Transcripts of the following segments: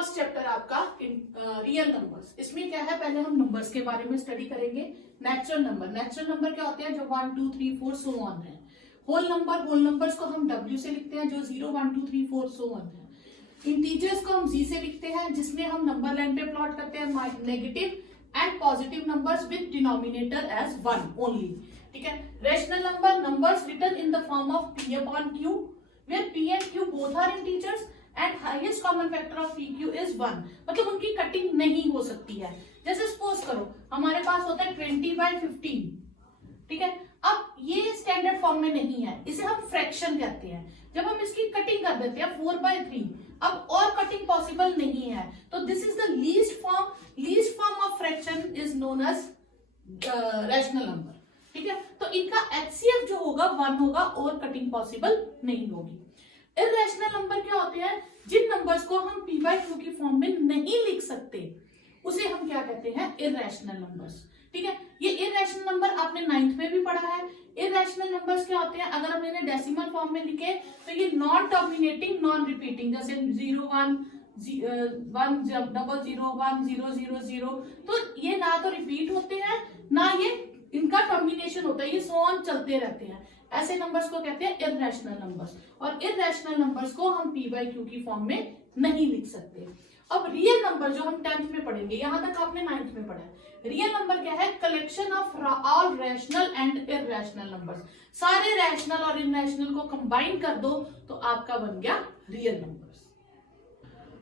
First chapter आपका real numbers. इसमें क्या है, पहले हम नंबर्स के बारे में स्टडी करेंगे। नेचुरल नंबर क्या होते हैं, जो 1 2 3 4 सो ऑन है। होल नंबर्स को हम W से लिखते हैं, जो 0 1 2 3 4 सो ऑन है। इंटीजर्स को हम G से लिखते हैं, जिसमें हम नंबर लाइन पे प्लॉट करते हैं negative and positive numbers with denominator as 1 only. ठीक है। Rational numbers written in the form of P upon Q, where P and Q both are integers and highest common factor of PQ is 1। मतलब उनकी cutting नहीं हो सकती है। जैसे suppose करो हमारे पास होता है 20/15। ठीक है। अब ये स्टैंडर्ड फॉर्म में नहीं है, इसे हम फ्रैक्शन कहते हैं। जब हम इसकी कटिंग कर देते हैं 4/3, अब और कटिंग पॉसिबल नहीं है, तो this is the least form of fraction is known as rational number. ठीक है। तो इनका HCF जो होगा 1 होगा और कटिंग पॉसिबल नहीं होगी। इर्रेशनल नंबर क्या होते हैं, जिन नंबर्स को हम P/Q की फॉर्म में नहीं लिख सकते, उसे हम क्या कहते हैं, इर्रेशनल नंबर्स। ठीक है। ये इर्रेशनल नंबर आपने 9th में भी पढ़ा है। इर्रेशनल नंबर्स क्या होते हैं, अगर हम इन्हें डेसिमल फॉर्म में लिखे तो ये नॉन टर्मिनेटिंग नॉन रिपीटिंग, जैसे 0 1 1 0 0 1 0 0 0, तो ये ना तो रिपीट होते हैं ना ये इनका टर्मिनेशन होता है, ये सो ऑन चलते रहते हैं। ऐसे नंबर्स को कहते हैं इर्रेशनल नंबर्स, और इर्रेशनल नंबर्स को हम P/Q की फॉर्म में नहीं लिख सकते। अब रियल नंबर जो हम 10th में पढ़ेंगे, यहां तक आपने 9th में पढ़ा है। रियल नंबर क्या है, collection of all rational and irrational numbers. सारे रैशनल और इनरैशनल को कंबाइन कर दो तो आपका बन गया real numbers.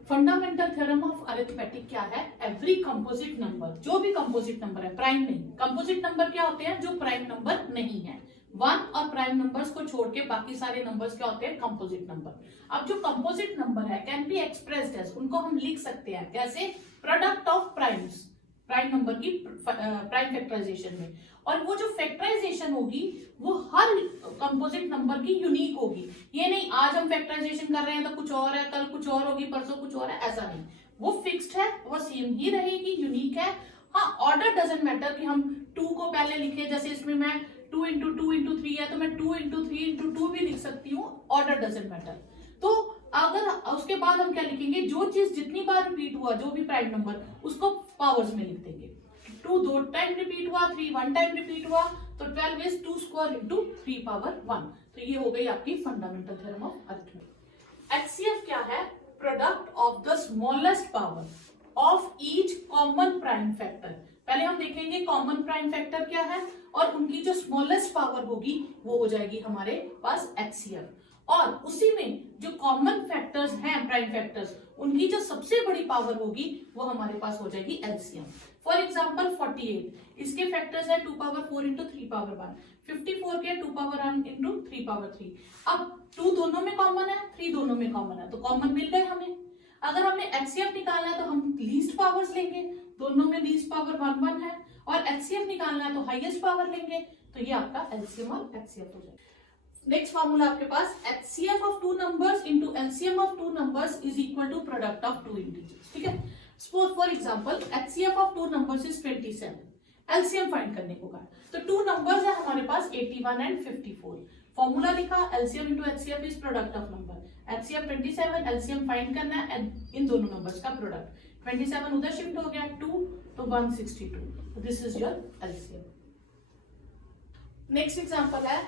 Fundamental theorem of arithmetic क्या है, एवरी कंपोजिट नंबर, जो भी कंपोजिट नंबर है, प्राइम नहीं, कंपोजिट नंबर क्या होते हैं, जो प्राइम नंबर नहीं है। 1 और प्राइम नंबर्स को छोड़ के बाकी सारे नंबर्स क्या होते हैं, कंपोजिट नंबर। अब जो कंपोजिट नंबर है कैन बी एक्सप्रेस्ड एज, उनको हम लिख सकते हैं कैसे, product of primes, prime number की प्राइम फैक्टराइजेशन में। और वो जो फैक्टराइजेशन होगी वो हर कंपोजिट नंबर की यूनिक होगी। ये नहीं आज हम फैक्टराइजेशन कर रहे हैं तो कुछ और है, कल कुछ और होगी, परसों कुछ और है, ऐसा नहीं। वो फिक्स्ड है, वो सेम ही रहेगी, यूनिक है। हाँ, ऑर्डर डजंट मैटर कि हम 2 को पहले लिखे, जैसे इसमें मैं 2 × 2 × 3 है तो मैं 2 × 3 × 2 भी लिख सकती हूँ, ऑर्डर डजंट मैटर। तो अगर उसके बाद हम क्या लिखेंगे, जो चीज जितनी बार रिपीट हुआ, जो भी प्राइम नंबर, उसको पावर्स में लिख देंगे। 2 2 टाइम रिपीट हुआ, 3 1 टाइम रिपीट हुआ, तो 12 is 2 square into 3/1। तो ये हो गई आपकी fundamental theorem of arithmetic. HCF क्या है, product of the smallest power of each common prime factor. पहले हम देखेंगे कॉमन प्राइम फैक्टर क्या है, और उनकी जो स्मॉलेस्ट पावर होगी वो हो जाएगी हमारे पास HCF। और उसी में जो कॉमन फैक्टर्स हैं, प्राइम फैक्टर्स, उनकी जो सबसे बड़ी पावर होगी वो हमारे पास हो जाएगी LCM। फॉर एग्जाम्पल 48, इसके फैक्टर्स है 2/4 × 3/1, 54 के 2/1 × 3/3। अब 2 दोनों में कॉमन है, 3 दोनों में कॉमन है, तो कॉमन मिल गए हमें। अगर हमने HCF निकालना है तो हम लीस्ट पावर्स लेंगे, दोनों में लीस्ट पावर 1 1 है, और HCF निकालना है तो हाईएस्ट पावर लेंगे, तो ये आपका LCM और HCF हो जाएगा। नेक्स्ट फॉर्मूला आपके पास, HCF of 2 numbers into LCM of 2 numbers is equal to product of 2 integers. ठीक है। Suppose for example HCF of 2 numbers is 27, LCM find करने को कहा, तो 2 नंबर्स है हमारे पास 81 एंड 54। फॉर्मूला लिखा, LCM into HCF is product of number, HCF 27, LCM find करना है इन दोनों नंबर्स का प्रोडक्ट। 27 उधर शिफ्ट हो गया 2, तो 162, this is your LCM। Next example है,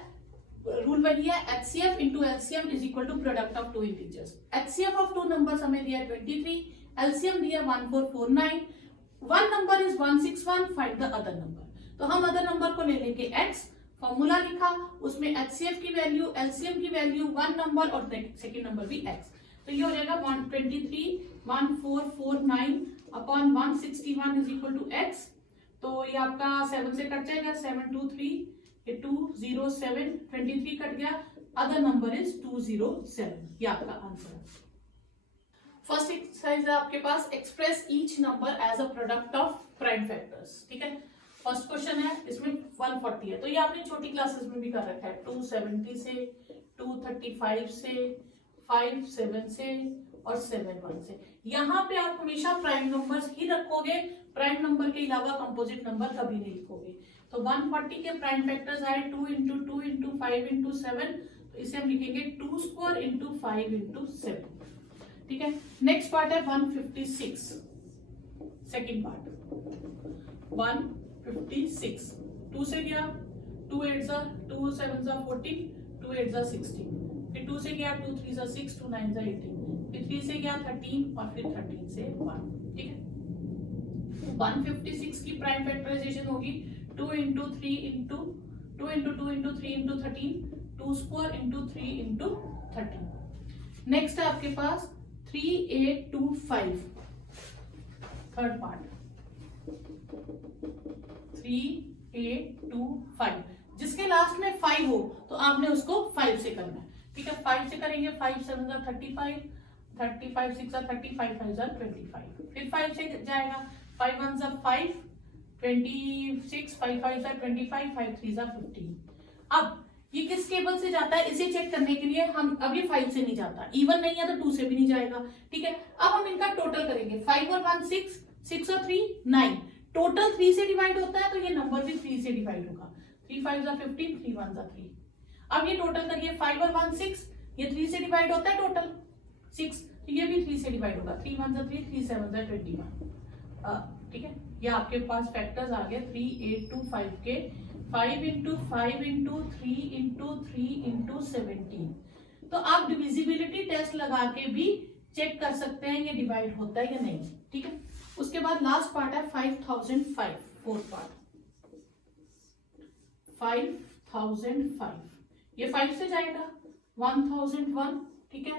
रूल वही है, HCF into LCM is equal to product of 2 integers. HCF of 2 numbers हमें दिया 23, LCM दिया 1449, one number is 161, find the other number. तो हम अदर नंबर को ले लेंगे x, फॉर्मूला लिखा, उसमें HCF की वैल्यू, LCM की वैल्यू, 1 नंबर और सेकेंड नंबर भी x, तो ये हो जाएगा 123 1449 upon 161 is equal to x। तो ये आपका 7 से कट जाएगा, 723 207, 23 कट गया, अदर नंबर इज 207, ये आपका आंसर है। फर्स्ट एक्सरसाइज है आपके पास, express each number as a product of prime factors. ठीक है। फर्स्ट क्वेश्चन है, इसमें 140 है, तो ये आपने छोटी क्लासेस में भी कर रखा है, 270 से, 235 से, 57 से और 71 से। यहाँ पे आप हमेशा प्राइम नंबर्स ही रखोगे, प्राइम नंबर के अलावा कंपोजिट नंबर कभी नहीं लिखोगे। तो 140 के प्राइम फैक्टर्स आए 2 × 2 × 5 × 7, तो इसे हम लिखेंगे 2 square × 5 × 7। ठीक है। नेक्स्ट पार्ट है 156, सेकेंड पार्ट 156। 2 से गया 2 8 जा 2 7 जा 14, 2 8 जा 16, फिर 2 से गया 2 3 जा 6, 2 9 जा 18, फिर 3 से गया 13 और फिर 13 से 1, ठीक है। 156 की प्राइम फैक्टराइजेशन होगी 2 into 3 into 2 into 2 into 3 into 13, 2 square into 3 into 13। Next है आपके पास 3825, थर्ड पार्ट 3825, जिसके लास्ट में 5 हो तो आपने उसको 5 से करना है, ठीक है। 5 से करेंगे, 5 7 जा 35, 35 6 जा 30, 5 5 जा 25, फिर 5 से जाएगा, 5 1 जा 5, 26, 5 5 जा 25, 5 3 जा 15। अब ये किस टेबल से जाता है इसे चेक करने के लिए हम अभी 5 से नहीं जाता, इवन नहीं है तो 2 से भी नहीं जाएगा, ठीक है। अब हम इनका टोटल करेंगे, 5 और 1 6, 6 और 3 9, टोटल 3 से डिवाइड होता है तो ये नंबर भी 3 से डिवाइड होगा, 3 5 जा 15, 3 1 जा 3। अब ये टोटल करिए, 5 और 1 6, ये 3 से डिवाइड होता है टोटल 6, तो ये भी 3 से डिवाइड होगा, 3 1 जा 3, 3 7 जा 21, ठीक है। ये आपके पास फैक्टर्स आ गए 3825 के 5 इंटू 5 इंटू 3 इंटू 3 इंटू 17। तो आप डिविजिबिलिटी टेस्ट लगा के भी चेक कर सकते हैं ये डिवाइड होता है या नहीं, ठीक है। उसके बाद लास्ट पार्ट है 5005, फोर्थ पार्ट 5005, ये 5 से जाएगा 1001, ठीक है।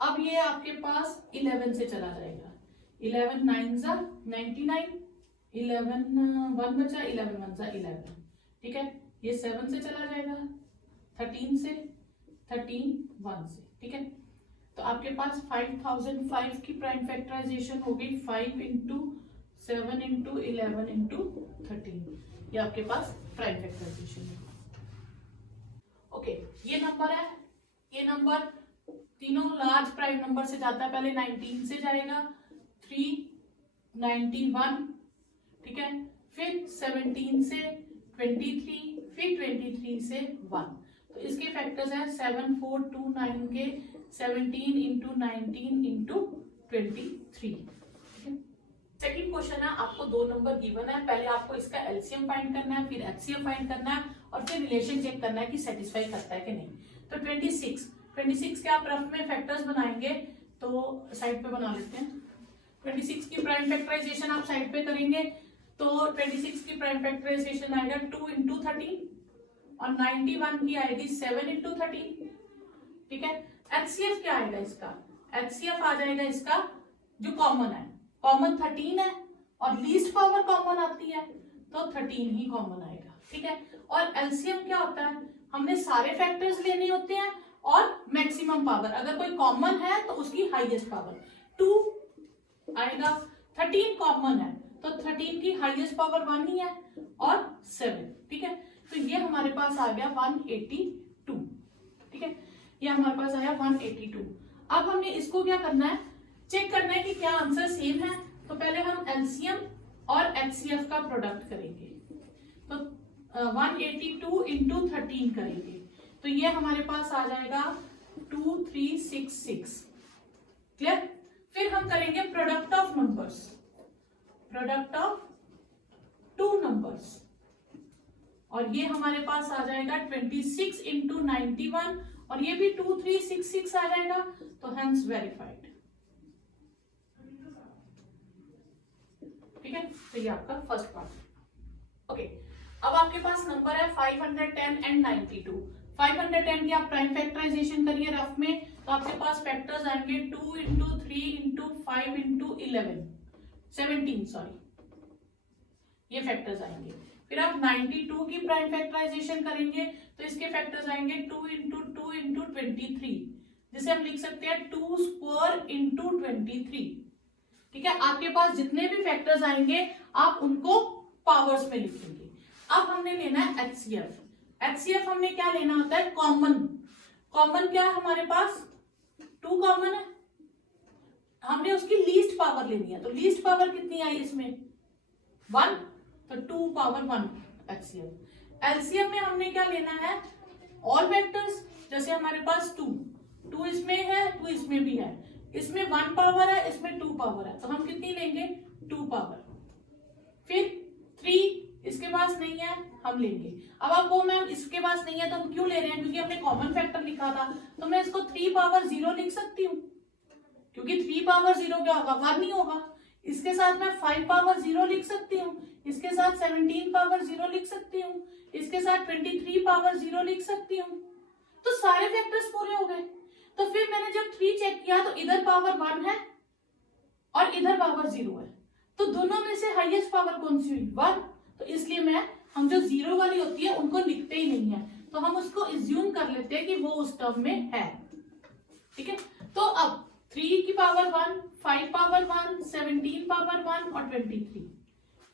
अब ये आपके पास 11 से चला जाएगा, 11 9 जा 99, 11 1 बचा, 11 1 जा 11, ठीक है। ये 7 से चला जाएगा, 13 से, 13 1 से, ठीक है। तो आपके पास 5005 की प्राइम फैक्टराइजेशन हो गई 5 इंटू 7 इंटू 11 इंटू 13, ये आपके पास प्राइम फैक्टराइजेशन है। ओके, ये नंबर है, ये नंबर तीनों लार्ज प्राइम नंबर से जाता है, पहले 19 से जाएगा, 391, ठीक है, फिर 17 से 23, फिर 23 से 1। तो इसके फैक्टर्स हैं 7 4 2 9 के 17 इंटू 19 इंटू 23। सेकेंड क्वेश्चन है, आपको 2 नंबर गिवन है, पहले आपको इसका एलसीएम फाइंड करना है, फिर एचसीएफ फाइंड करना है और फिर रिलेशन चेक करना है कि सेटिस्फाई करता है कि नहीं। तो 26 के आप रफ में फैक्टर्स बनाएंगे, तो साइड पे बना लेते हैं। 26 की प्राइम फैक्टराइजेशन आप साइड पे करेंगे तो 26 की प्राइम फैक्टराइजेशन आएगा 2 इंटू 13 और 91 की आएगी 7 इंटू 13, ठीक है। एचसीएफ क्या आएगा इसका, एचसीएफ आ जाएगा इसका जो कॉमन है, कॉमन 13 है और लीस्ट पावर कॉमन आती है तो 13 ही कॉमन आएगा, ठीक है। और एलसीएम क्या होता है, हमने सारे फैक्टर्स लेने होते हैं और मैक्सिमम पावर, अगर कोई कॉमन है तो उसकी हाईएस्ट पावर 2 आएगा, 13 कॉमन है तो 13 की हाईएस्ट पावर 1 ही है और 7, ठीक है। तो ये हमारे पास आ गया 182, ठीक है, ये हमारे पास आया 182। अब हमने इसको क्या करना है, चेक करना है कि क्या आंसर सेम है। तो पहले हम एलसीएम और एचसीएफ का प्रोडक्ट करेंगे, तो 182 इंटू 13 करेंगे तो ये हमारे पास आ जाएगा 2366, क्लियर। फिर हम करेंगे product of numbers, product of 2 numbers और ये हमारे पास आ जाएगा 26 इंटू 91 और ये भी 2366 आ जाएगा, तो हेंस वेरीफाइड, ठीक है। तो ये आपका फर्स्ट पार्ट। ओके, अब आपके पास नंबर है 510 एंड 92। 510 की आप प्राइम फैक्टराइजेशन करिए रफ में, तो आपके पास फैक्टर्स आएंगे 2 इंटू 3 इंटू 5 इंटू 17 सॉरी, ये फैक्टर्स आएंगे। फिर आप 92 की प्राइम फैक्टराइजेशन करेंगे तो इसके फैक्टर्स आएंगे 2 इंटू 2 इंटू 23, जिसे हम लिख सकते हैं 2 स्क्वायर इंटू 23, ठीक है। आपके पास जितने भी फैक्टर्स आएंगे आप उनको पावर्स में लिखेंगे। अब हमने लेना है एचसीएफ। एचसीएफ हमने क्या लेना होता है, कॉमन। कॉमन क्या है हमारे पास, 2 कॉमन है, हमने उसकी लीस्ट पावर लेनी है, तो लीस्ट पावर कितनी आई इसमें 1, तो 2 पावर 1 एचसीएफ। एलसीएम में हमने क्या लेना है, ऑल वेक्टर्स, जैसे हमारे पास 2 इसमें है 2 इसमें भी है, इसमें 1 पावर है, इसमें 2 पावर है, तो हम कितनी लेंगे 2 पावर। फिर 3 इसके पास नहीं है, हम लेंगे। अब आपको मैम इसके पास नहीं है तो हम क्यों ले रहे हैं, क्योंकि हमने कॉमन फैक्टर लिखा था, तो मैं इसको 3 पावर 0 लिख सकती हूँ, क्योंकि 3 पावर 0 क्या होगा 1 नहीं होगा। इसके साथ मैं 5 पावर 0 लिख सकती हूँ, इसके साथ 17 पावर 0 लिख सकती हूँ, इसके साथ 23 पावर 0 लिख सकती हूँ। तो सारे फैक्टर्स पूरे हो गए। तो फिर मैंने जब 3 चेक किया तो इधर पावर 1 है और इधर पावर 0 है, तो दोनों में से हाईएस्ट पावर कौन सी हुई 1। तो इसलिए हम जो 0 वाली होती है उनको लिखते ही नहीं है, तो हम उसको इज्यूम कर लेते हैं कि वो उस टर्म में है। ठीक है, तो अब 3 की पावर 1, 5 पावर 1, 17 पावर 1 और 23।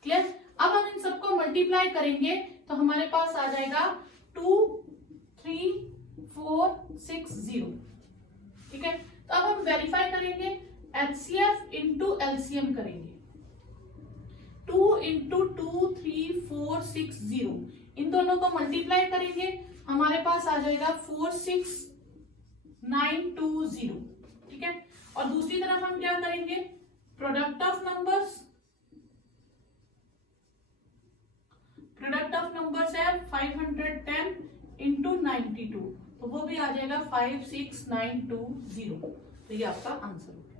क्लियर। अब हम इन सबको मल्टीप्लाई करेंगे तो हमारे पास आ जाएगा 2, 3, 4, 6, 0। ठीक है, तो अब हम वेरीफाई करेंगे, एचसीएफ इंटू एलसीएम करेंगे। 2 इंटू 2, 3, 4, 6, 0, इन दोनों को मल्टीप्लाई करेंगे, हमारे पास आ जाएगा 4, 6, 9, 2, 0। ठीक है, और दूसरी तरफ हम क्या करेंगे, प्रोडक्ट ऑफ नंबर्स है 510 इंटू 92, तो वो भी आ जाएगा 5, 6, 9, 2, 0। तो ये आपका आंसर हो गया।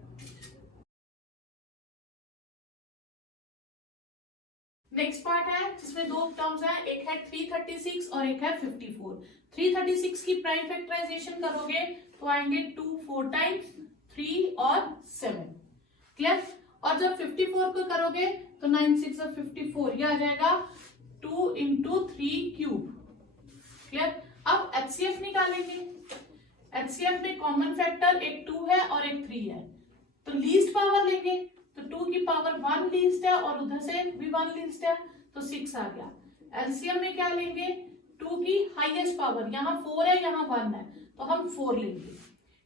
नेक्स्ट पार्ट है जिसमें दो टर्म्स हैं, एक है 336 और एक है 54। 336 की प्राइम फैक्टराइजेशन करोगे तो आएंगे 2 4 टाइम्स, 3 और 7। क्लियर। और जब 54 को करोगे तो 9 6 और 54, ये आ जाएगा 2 इंटू 3 क्यूब। क्लियर। अब एचसीएफ निकालेंगे। एचसीएफ में कॉमन फैक्टर एक 2 है और एक 3 है, तो लीस्ट पावर लेंगे, तो 2 की पावर 1 लीस्ट है और उधर से भी 1 लीस्ट है, तो 6 आ गया। एलसीएम में क्या लेंगे, 2 की हाईएस्ट पावर, यहाँ 4 है यहाँ 1 है, तो हम 4 लेंगे।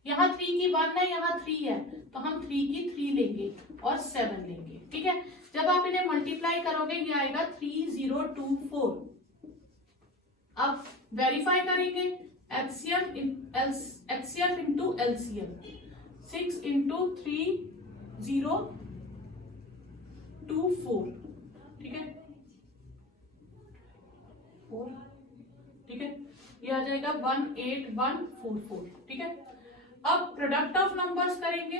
यहाँ 3 की 1 है यहाँ 3 है, तो हम 3 की 3 लेंगे और 7 लेंगे। ठीक है, जब आप इन्हें मल्टीप्लाई करोगे ये आएगा 3024। अब वेरीफाई करेंगे, एचसीएफ इंटू एलसीएम, 6 इंटू 3024। ठीक है, 4। ठीक है, ये आ जाएगा 18144। ठीक है, अब प्रोडक्ट ऑफ नंबर्स करेंगे,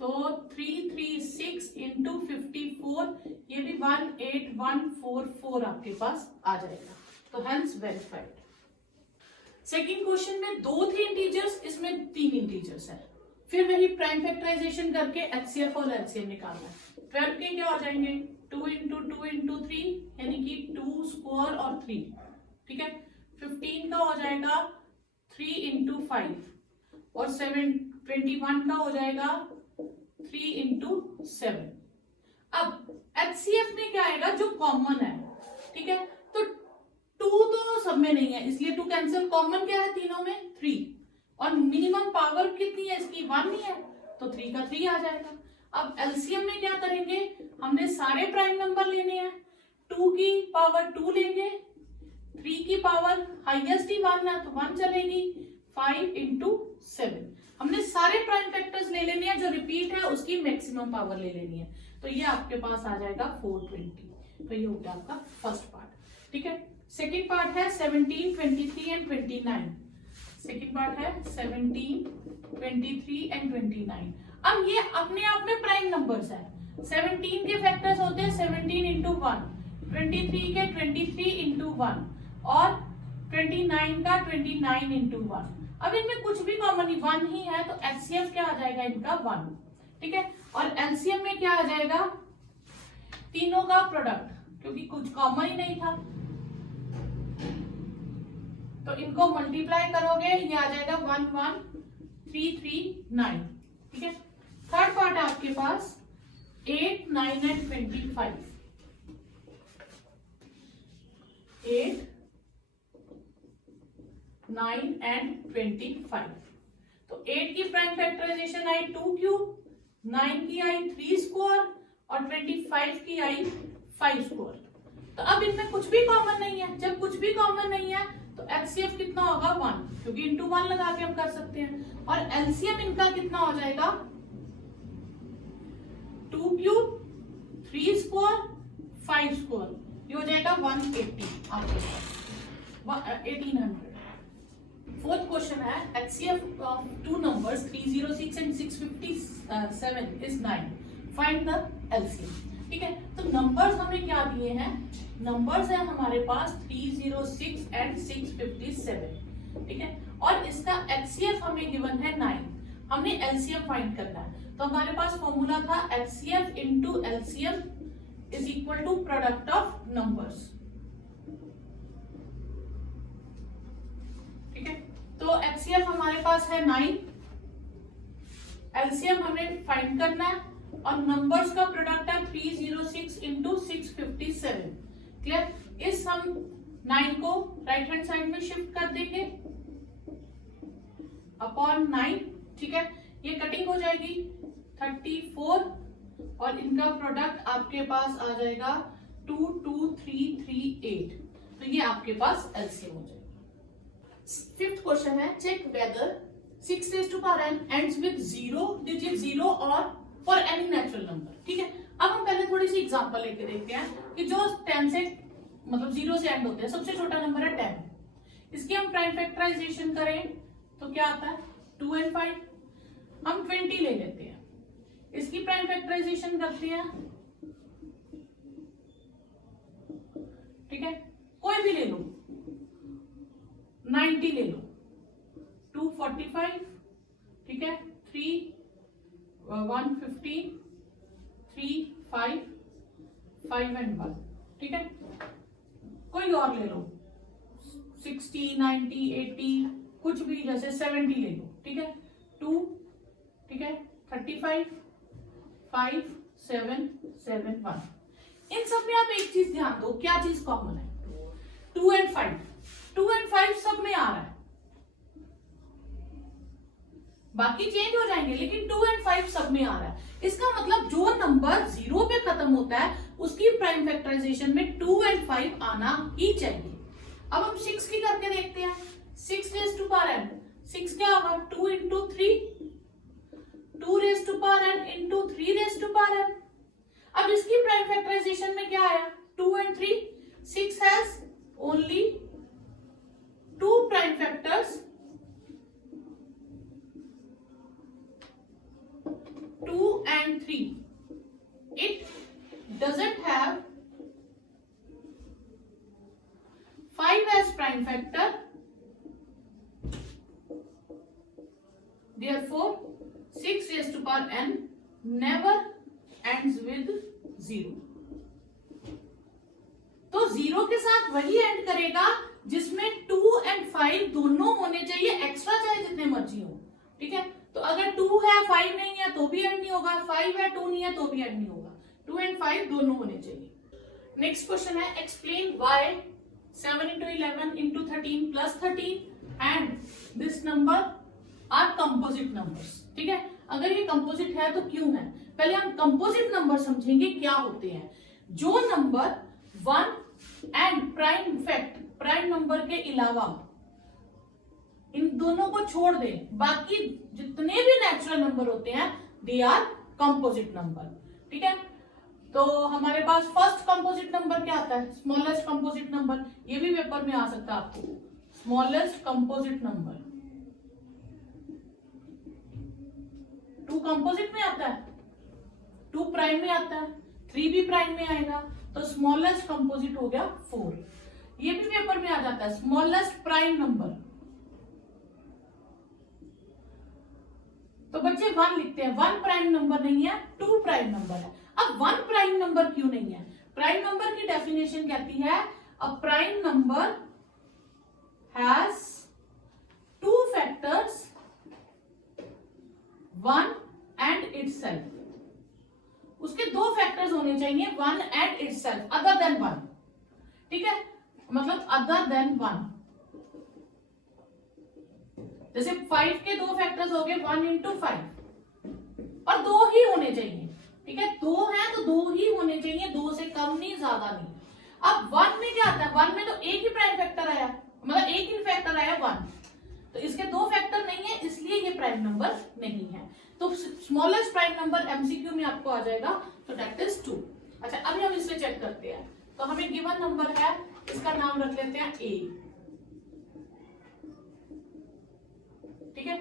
तो 336 इंटू 54, ये भी 18144 आपके पास आ जाएगा, तो हेंस वेरीफाइड। सेकेंड क्वेश्चन में 2 थे इंटीजर्स, इसमें 3 इंटीजर्स है। फिर वही प्राइम फैक्टराइजेशन करके एचसीएफ और एलसीएम निकालना है। 12 के क्या हो जाएंगे, 2 इंटू 2 इंटू 3, यानी कि 2 स्क्वायर और 3। ठीक है, 15 का हो जाएगा 3 इंटू 5 और 21 का हो जाएगा 3 इंटू 7। अब एचसीएफ में क्या आएगा, जो कॉमन है। ठीक है, तो 2 तो सब में नहीं है, इसलिए 2 कैंसिल, कॉमन क्या है तीनों में 3, और मिनिमम पावर कितनी है इसकी 1 नहीं है, तो 3 का 3 आ जाएगा। अब एलसीएम में क्या करेंगे, हमने सारे प्राइम नंबर लेने हैं, 2 की पावर 2 लेंगे, 3 की पावर हाईएस्ट ही 1 है तो 1 चलेगी, 5 इंटू 7। हमने सारे प्राइम फैक्टर्स ले लेने हैं, जो रिपीट है उसकी मैक्सिमम पावर ले लेनी है, तो ये आपके पास आ जाएगा 420। तो ये हो गया आपका फर्स्ट पार्ट। ठीक है, सेकेंड पार्ट है 17, 23 एंड 29। सेकेंड पार्ट है 17, 23 एंड 29। अब ये अपने आप में प्राइम नंबर्स है। 17 के फैक्टर्स होते हैं 17 इंटू 1, 23 के 23 इंटू 1 और 29 का 29 इंटू 1। अब इनमें कुछ भी कॉमन 1 ही है, तो एचसीएफ क्या आ जाएगा इनका 1। ठीक है, और एलसीएम में क्या आ जाएगा, तीनों का प्रोडक्ट, क्योंकि कुछ कॉमन ही नहीं था, तो इनको मल्टीप्लाई करोगे ये आ जाएगा 11339। ठीक है, थर्ड पार्ट है आपके पास 8, 9 एंड 25। 8, 9 एंड 25। तो 8 की प्राइम फैक्टराइजेशन आई 2 क्यूब, 9 की आई 3 स्क्वायर और 25 की आई 5 स्क्वायर। तो अब इनमें कुछ भी कॉमन नहीं है, जब कुछ भी कॉमन नहीं है तो HCF कितना होगा 1, क्योंकि इंटू 1 लगा के हम कर सकते हैं। और LCM इनका कितना हो जाएगा 2 क्यूब 3 स्क्वायर 5 स्क्वायर, ये हो जाएगा 180 आपके पास 1800। फोर्थ क्वेश्चन है HCF of two numbers 306 and 657 is 9, find the LCM। ठीक है, तो नंबर्स हमें क्या दिए हैं, नंबर्स है हमारे पास 306 एंड 657। ठीक है, और इसका HCF हमें गिवन है 9, हमने LCM फाइंड करना है। तो हमारे पास फॉर्मूला था HCF into LCM is equal to product of numbers. ठीक है, तो HCF हमारे पास है 9, LCM हमें फाइंड करना है, और नंबर्स का प्रोडक्ट है 306 इंटू 657। क्लियर, इस हम 9 को राइट हैंड साइड में शिफ्ट कर देंगे अपॉन 9। ठीक है, ये कटिंग हो जाएगी 34, और इनका प्रोडक्ट आपके पास आ जाएगा 22338। तो ये आपके पास LCM हो जाएगा। फिफ्थ क्वेश्चन है check whether 6 raised to power n ends with 0 digit 0 और फॉर एनी नेचुरल नंबर। ठीक है, अब हम पहले थोड़ी सी एग्जांपल लेके देखते हैं कि जो 10 से मतलब 0 से एंड होते हैं। सबसे छोटा नंबर है 10, इसकी हम प्राइम फैक्टराइजेशन करें तो क्या आता है 2 and 5। हम 20 ले लेते हैं, इसकी प्राइम फैक्टराइजेशन करते हैं। ठीक है, कोई भी ले लो, 90 ले लो, 245। ठीक है, 3 115 3 5 5 and 1। ठीक है, कोई और ले लो 60 90 80 कुछ भी, जैसे 70 ले लो। ठीक है, 2। ठीक है, 35 5 7 7 1। इन सब में आप एक चीज ध्यान दो, क्या चीज कॉमन है, 2 and 5। 2 and 5 सब में आ रहा है, बाकी चेंज हो जाएंगे, लेकिन 2 and 5 सब में आ रहा है। इसका मतलब जो नंबर 0 पे खत्म होता है उसकी प्राइम फैक्टराइजेशन में 2 and 5 आना ही चाहिए। अब हम 6 की करके देखते हैं। 6 raised to power n, 6 क्या होगा 2 into 3, 2 raised to power n into 3 raised to power n। अब इसकी प्राइम फैक्टराइजेशन में क्या आया 2 and 3। 6 has only 2 prime factors, 2 and 3. It doesn't have 5 as prime factor. Therefore, 6 raised to power n never ends with 0. तो 0 के साथ वही and करेगा जिसमें 2 and 5 दोनों होने चाहिए, एक्स्ट्रा चाहे जितने मर्जी हो। ठीक है, तो अगर 2 है 5 नहीं है तो भी एंड नहीं होगा, 5 है 2 नहीं है तो भी एंड नहीं होगा, 2 and 5 दोनों होने चाहिए। नेक्स्ट क्वेश्चन है explain why 7 into 11 into 13 plus 13 and this number are composite numbers। ठीक है, अगर ये कंपोजिट है तो क्यों है, पहले हम कंपोजिट नंबर समझेंगे क्या होते हैं। जो number 1 and prime fact prime number के अलावा इन दोनों को छोड़ दे, बाकी जितने भी नेचुरल नंबर होते हैं दे आर कंपोजिट नंबर। ठीक है, तो हमारे पास फर्स्ट कंपोजिट नंबर क्या आता है, स्मॉलेस्ट कंपोजिट नंबर। ये भी पेपर में आ सकता है आपको, स्मॉलेस्ट कंपोजिट नंबर। 2 कंपोजिट में आता है, 2 प्राइम में आता है, 3 भी प्राइम में आएगा, तो स्मॉलेस्ट कंपोजिट हो गया 4। ये भी पेपर में आ जाता है स्मॉलेस्ट प्राइम नंबर। तो बच्चे 1 लिखते हैं, 1 प्राइम नंबर नहीं है, 2 प्राइम नंबर है। अब 1 प्राइम नंबर क्यों नहीं है, प्राइम नंबर की डेफिनेशन कहती है a prime number has 2 factors 1 and itself. उसके 2 फैक्टर्स होने चाहिए 1 एंड इटसेल्फ, अदर देन 1। ठीक है, मतलब अदर देन 1। जैसे 5 के 2 फैक्टर्स हो गए 1 into 5, और 2 ही होने चाहिए। ठीक है, 2 है तो 2 ही होने चाहिए, 2 से कम नहीं ज्यादा नहीं। अब 1 में क्या आता है, 1 में तो एक ही प्राइम फैक्टर आया, मतलब एक ही फैक्टर आया 1, तो इसके 2 फैक्टर नहीं है, इसलिए ये प्राइम नंबर नहीं है। तो स्मॉलेस्ट प्राइम नंबर एमसीक्यू में आपको आ जाएगा, तो दैट इज 2। अच्छा, अभी हम इसे चेक करते हैं। तो हमें गिवन नंबर है, इसका नाम रख लेते हैं a, ठीक है।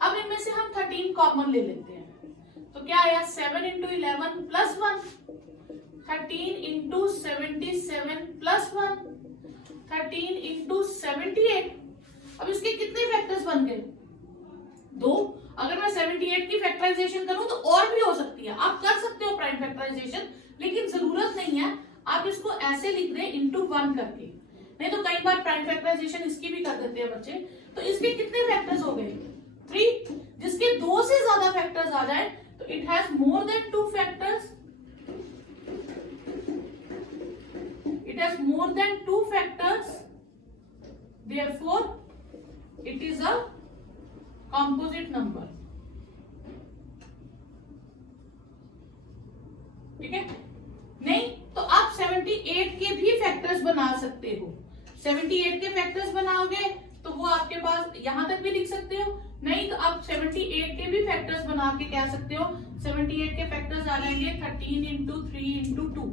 अब इनमें से हम 13 कॉमन ले लेते हैं, तो क्या आया 7 into 11 plus 1, 13 into 77 plus 1, 13 into 78। अब इसके कितने फैक्टर्स बन गए? 2। अगर मैं 78 की फैक्टराइजेशन करूं तो और भी हो सकती है, आप कर सकते हो प्राइम फैक्टराइजेशन, लेकिन जरूरत नहीं है आप इसको ऐसे लिख दें इंटू 1 करके, नहीं तो कई बार प्राइम फैक्टराइजेशन इसकी भी कर देते हैं बच्चे। तो इसके कितने फैक्टर्स हो गए? 3। जिसके 2 से ज्यादा फैक्टर्स आ जाए तो it has more than 2 factors, it has more than 2 factors, therefore it is a composite number, ठीक है। नहीं तो आप 78 के भी फैक्टर्स बना सकते हो, 78 के फैक्टर्स बनाओगे तो वो आपके पास यहां तक भी लिख सकते हो, नहीं तो आप 78 के भी फैक्टर्स बना के कह सकते हो 78 के फैक्टर्स आ जाएंगे 13 इंटू 3 इंटू 2,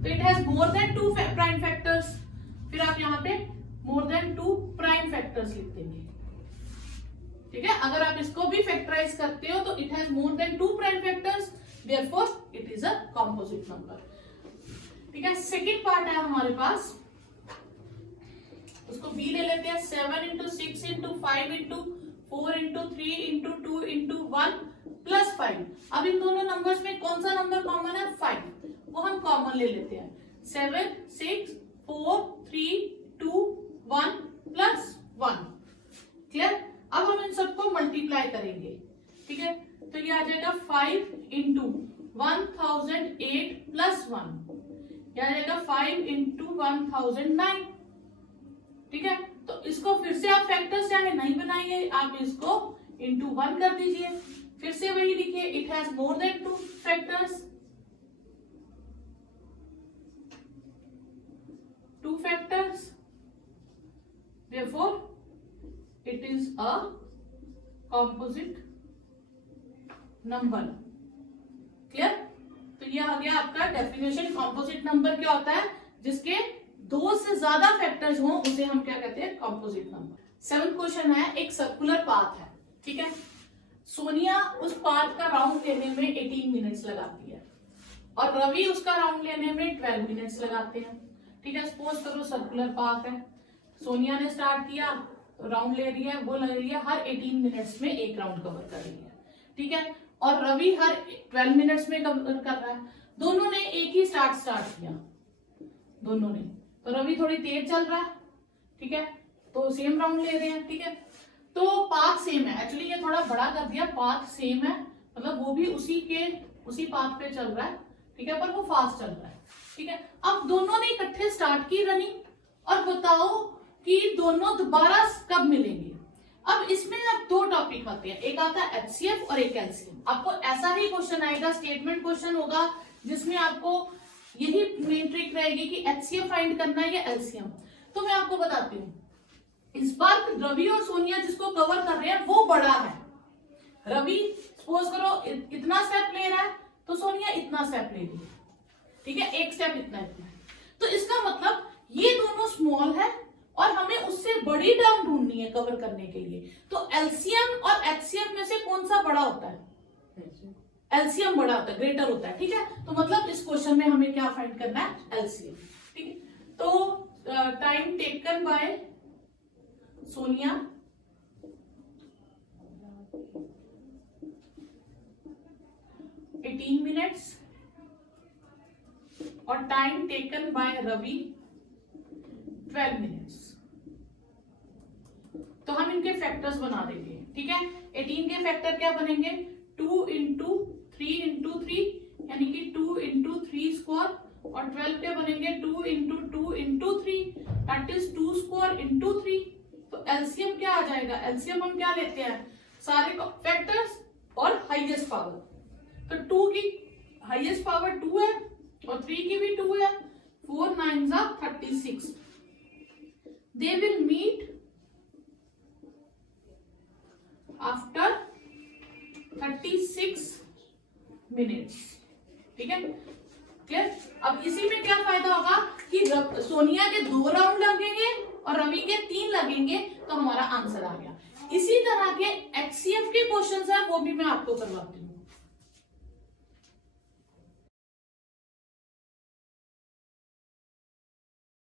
तो it has more than 2 prime factors, फिर आप यहाँ पे मोर देन 2 प्राइम फैक्टर्स लिख देंगे, ठीक है। अगर आप इसको भी फैक्टराइज करते हो तो it has more than 2 prime factors, therefore it is a composite number, ठीक है। सेकेंड पार्ट है हमारे पास, उसको बी ले लेते हैं। 7 into 6 into 5 into 4 into 3 into 2 into 1 plus 5। अब इन दोनों नंबर्स में कौन सा नंबर कॉमन है? 5, वो हम कॉमन ले लेते हैं। 7 6 4 3 2 1 प्लस 1, क्लियर। अब हम इन सबको मल्टीप्लाई करेंगे, ठीक है। तो ये आ जाएगा 5 इंटू 1008 प्लस 1, यह आ जाएगा 5 इंटू 1009, ठीक है। तो इसको फिर से आप फैक्टर्स चाहे नहीं बनाइए, आप इसको इंटू 1 कर दीजिए, फिर से वही लिखिए, it has more than 2 factors, 2 factors, therefore it is a composite number, clear. तो ये आ गया आपका डेफिनेशन। कॉम्पोजिट नंबर क्या होता है? जिसके 2 से ज्यादा फैक्टर्स हो उसे हम क्या कहते हैं? Composite number. 7th क्वेश्चन है, एक सर्कुलर पाथ है, ठीक है। सोनिया उस पाथ का राउंड लेने में 18 मिनट्स लगाती है और रवि उसका राउंड लेने में 12 मिनट्स लगाते हैं, ठीक है। सपोज करो सर्कुलर पाथ है, सोनिया ने स्टार्ट किया, राउंड ले रही है, वो ले रही है, हर 18 मिनट्स में एक राउंड कवर कर रही है, ठीक है। और रवि हर 12 मिनट्स में कवर कर रहा है। दोनों ने एक ही स्टार्ट किया, दोनों ने, तो रवि थोड़ी तेज चल रहा है, ठीक है, तो सेम राउंड ले रहे हैं, ठीक है। तो पाथ सेम है, एक्चुअली ये थोड़ा बड़ा कर दिया, पाथ सेम है, मतलब वो भी उसी पाथ पे चल रहा है, ठीक है, पर वो फास्ट चल रहा है, ठीक है। अब दोनों ने इकट्ठे स्टार्ट की रनिंग, और बताओ कि दोनों दोबारा कब मिलेंगे। अब इसमें अब 2 टॉपिक आते हैं, एक आता है एचसीएफ और एक एलसीएम। आपको ऐसा ही क्वेश्चन आएगा, स्टेटमेंट क्वेश्चन होगा, जिसमें आपको यही मेन ट्रिक रहेगी कि एचसीएफ फाइंड करना है या एलसीएम। तो मैं आपको बताती हूँ, इस बार रवि और सोनिया जिसको कवर कर रहे हैं वो बड़ा है। रवि सपोज करो इतना स्टेप ले रहा है, तो सोनिया इतना स्टेप ले रही है, ठीक है, एक स्टेप इतना। तो इसका मतलब ये दोनों स्मॉल है और हमें उससे बड़ी टर्म ढूंढनी है कवर करने के लिए। तो एलसीएम और एचसीएफ में से कौन सा बड़ा होता है? एलसीएम बड़ा होता है, ग्रेटर होता है, ठीक है। तो मतलब इस क्वेश्चन में हमें क्या फाइंड करना है? एलसीएम, ठीक है। तो time taken by Sonia, eighteen minutes, और time taken by Ravi 12 minutes. तो हम इनके फैक्टर्स बना देंगे, ठीक है। 18 के फैक्टर क्या बनेंगे? 2 इंटू 3 इंटू 3, यानी कि 2 इंटू 3 स्क्वायर, और 12 के बनेंगे 2 into 2 into 3, that is 2 square into 3। तो एलसीएम क्या आ जाएगा? एलसीएम हम क्या लेते हैं? सारे फैक्टर्स और हाईएस्ट पावर। तो 2 की हाईएस्ट पावर 2 है और 3 की भी 2 है, 4 9 36। They will meet after 36 minutes. ठीक है, क्लियर। अब इसी में क्या फायदा होगा कि सोनिया के 2 राउंड लगेंगे और रवि के 3 लगेंगे, तो हमारा आंसर आ गया। इसी तरह के HCF के क्वेश्चन है, वो भी मैं आपको करवाती हूँ।